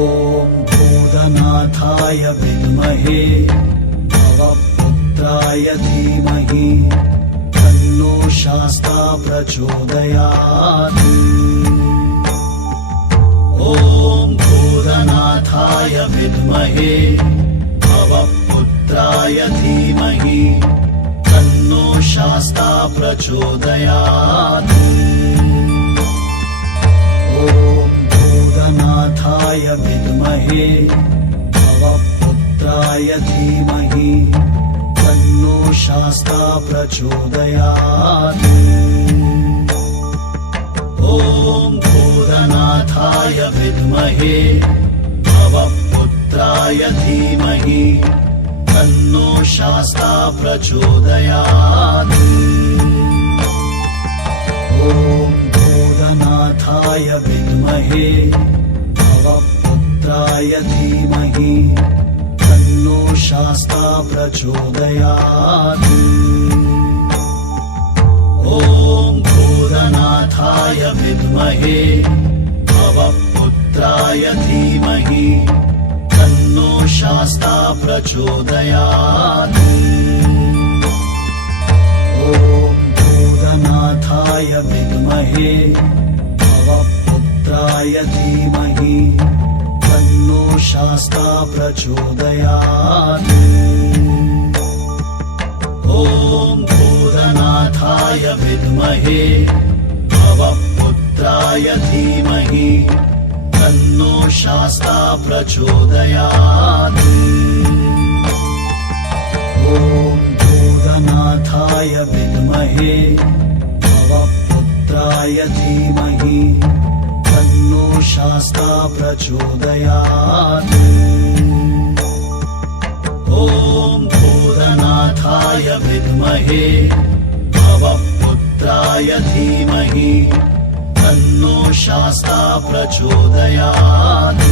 ॐ भूतनाथाय विद्महे भवपुत्राय धीमहि तन्नो शास्ता प्रचोदयात्। ॐ भूतनाथाय विद्महे भवपुत्राय धीमहि तन्नो शास्ता प्रचोदयात्। ॐ भूतनाथाय विद्महे भवपुत्राय धीमहि तन्नो शास्ता प्रचोदयात्। ॐ भूतनाथाय विद्महे भवपुत्राय धीमहि तन्नो शास्ता प्रचोदयात्। ॐ भूतनाथाय विद्महे भवपुत्राय धीमहि तन्नो शास्ता प्रचोदयात्। ॐ भूतनाथाय विद्महे भवपुत्राय धीमहि तन्नो शास्ता प्रचोदयात्। ॐ भूतनाथाय विद्महे भवपुत्राय धीमहि तन्नो शास्ता प्रचोदयात्। ॐ भूतनाथाय विद्महे भवपुत्राय धीमहि तन्नो शास्ता प्रचोदयात्। ॐ भूतनाथाय विद्महे भवपुत्राय धीमहि तन्नो शास्ता प्रचोदयात्। ॐ भूतनाथाय विद्महे भवपुत्राय धीमहि तन्नो शास्ता प्रचोदयात्।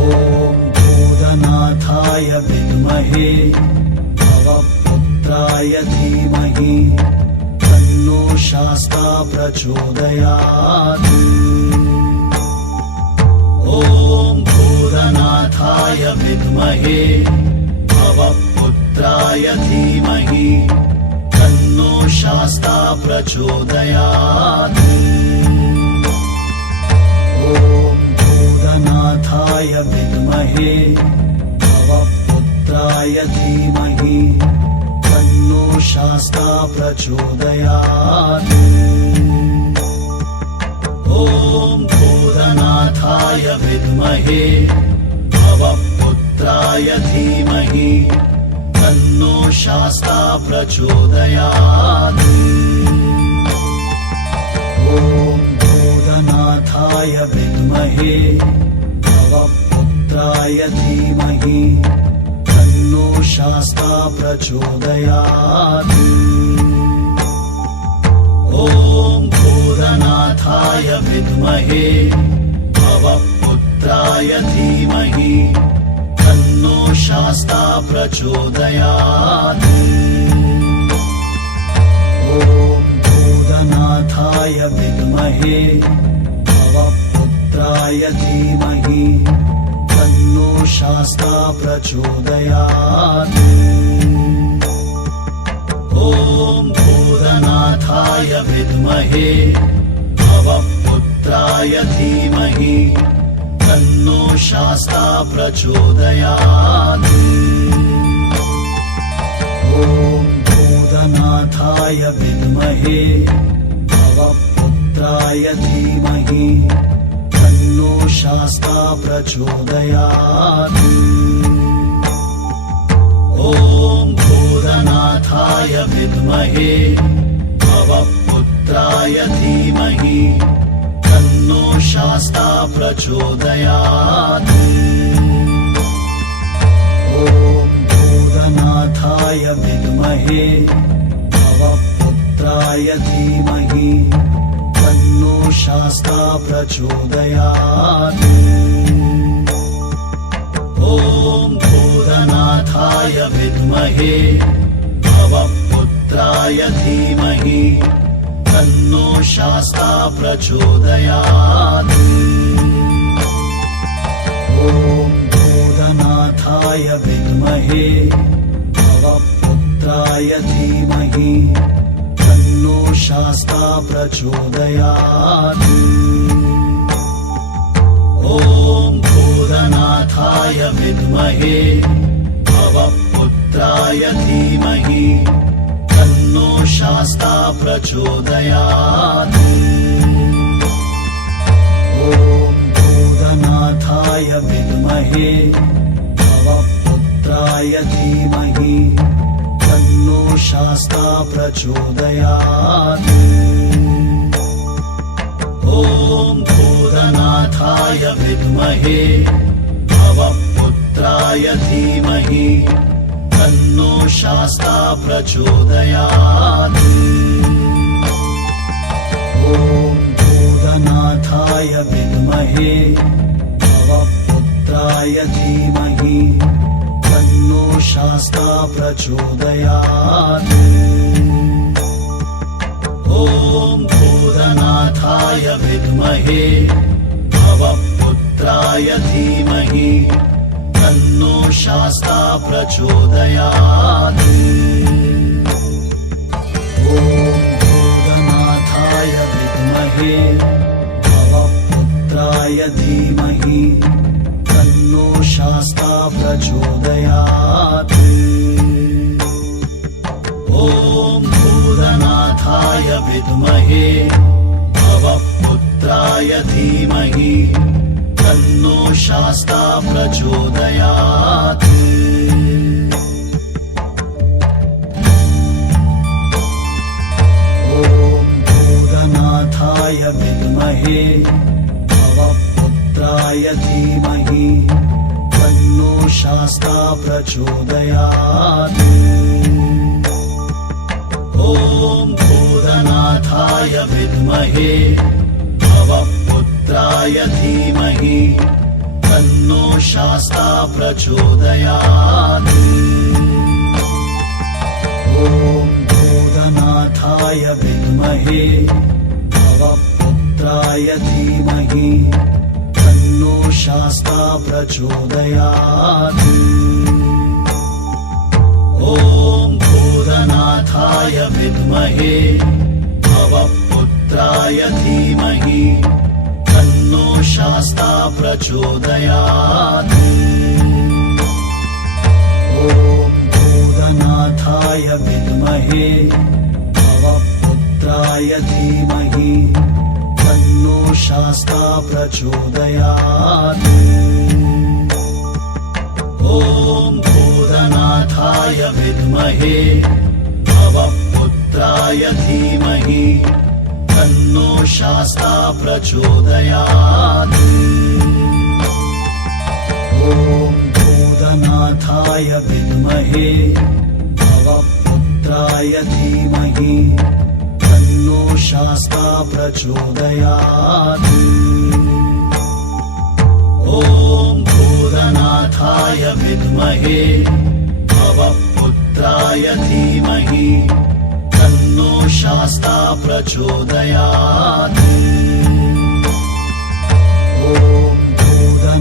ॐ भूतनाथाय विद्महे भवपुत्राय धीमहि तन्नो शास्ता प्रचोदयात्। ॐ भूतनाथाय विद्महे भवपुत्राय धीमहि तन्नो शास्ता प्रचोदयात्। ॐ भूतनाथाय विद्महे भवपुत्राय धीमहि तन्नो शास्ता प्रचोदयात्। ॐ भूतनाथाय विद्महे भवपुत्राय धीमहि तन्नो शास्ता प्रचोदयात्। ॐ भूतनाथाय विद्महे भवपुत्राय धीमहि तन्नो शास्ता प्रचोदयात्। ॐ भूतनाथाय विद्महे भवपुत्राय धीमहि तन्नो शास्ता प्रचोदयात्। ॐ भूतनाथाय विद्महे भवपुत्राय धीमहि तन्नो शास्ता प्रचोदयात्। ॐ भूतनाथाय विद्महे भवपुत्राय धीमहि तन्नो शास्ता प्रचोदयात्। ॐ भूतनाथाय विद्महे भवपुत्राय धीमहि तन्नो शास्ता प्रचोदयात्। ॐ भूतनाथाय विद्महे भवपुत्राय धीमहि तन्नो शास्ता प्रचोदयात्। ॐ भूतनाथाय विद्महे भवपुत्राय धीमहि तन्नो शास्ता प्रचोदयात्। ॐ भूतनाथाय विद्महे भवपुत्राय धीमहि तन्नो शास्ता प्रचोदयात्। ॐ भूतनाथाय विद्महे भवपुत्राय धीमहि तन्नो शास्ता प्रचोदयात्। ॐ भूतनाथाय विद्महे भवपुत्राय धीमहि तन्नो शास्ता प्रचोदयात्। ॐ भूतनाथाय विद्महे भवपुत्राय धीमहि तन्नो शास्ता प्रचोदयात्। ॐ भूतनाथाय विद्महे भवपुत्राय धीमहि तन्नो शास्ता प्रचोदयात्। ॐ भूतनाथाय विद्महे भवपुत्राय धीमहि तन्नो शास्ता प्रचोदयात्। ॐ भूतनाथाय विद्महे भवपुत्राय धीमहि तन्नो शास्ता प्रचोदयात्। ॐ भूतनाथाय विद्महे भवपुत्राय धीमहि तन्नो शास्ता प्रचोदयात्। ॐ भूतनाथाय विद्महे भवपुत्राय धीमहि तन्नो शास्ता प्रचोदयात्। ॐ भूतनाथाय विद्महे भवपुत्राय धीमहि तन्नो शास्ता प्रचोदयात्। ॐ भूतनाथाय विद्महे भवपुत्राय धीमहि तन्नो शास्ता प्रचोदयात्। ॐ भूतनाथाय विद्महे भवपुत्राय धीमहि तन्नो शास्ता प्रचोदयात्। ॐ भूतनाथाय विद्महे भवपुत्राय धीमहि तन्नो शास्ता प्रचोदयात्। ॐ भूतनाथाय विद्महे भवपुत्राय धीमहि तन्नो शास्ता प्रचोदयात्। ॐ भूतनाथाय विद्महे भवपुत्राय धीमहि तन्नो शास्ता प्रचोदयात्। ॐ भूतनाथाय विद्महे भवपुत्राय धीमहि तन्नो शास्ता प्रचोदयात्। ॐ भूतनाथाय विद्महे भवपुत्राय धीमहि तन्नो शास्ता प्रचोदयात्। ॐ भूतनाथाय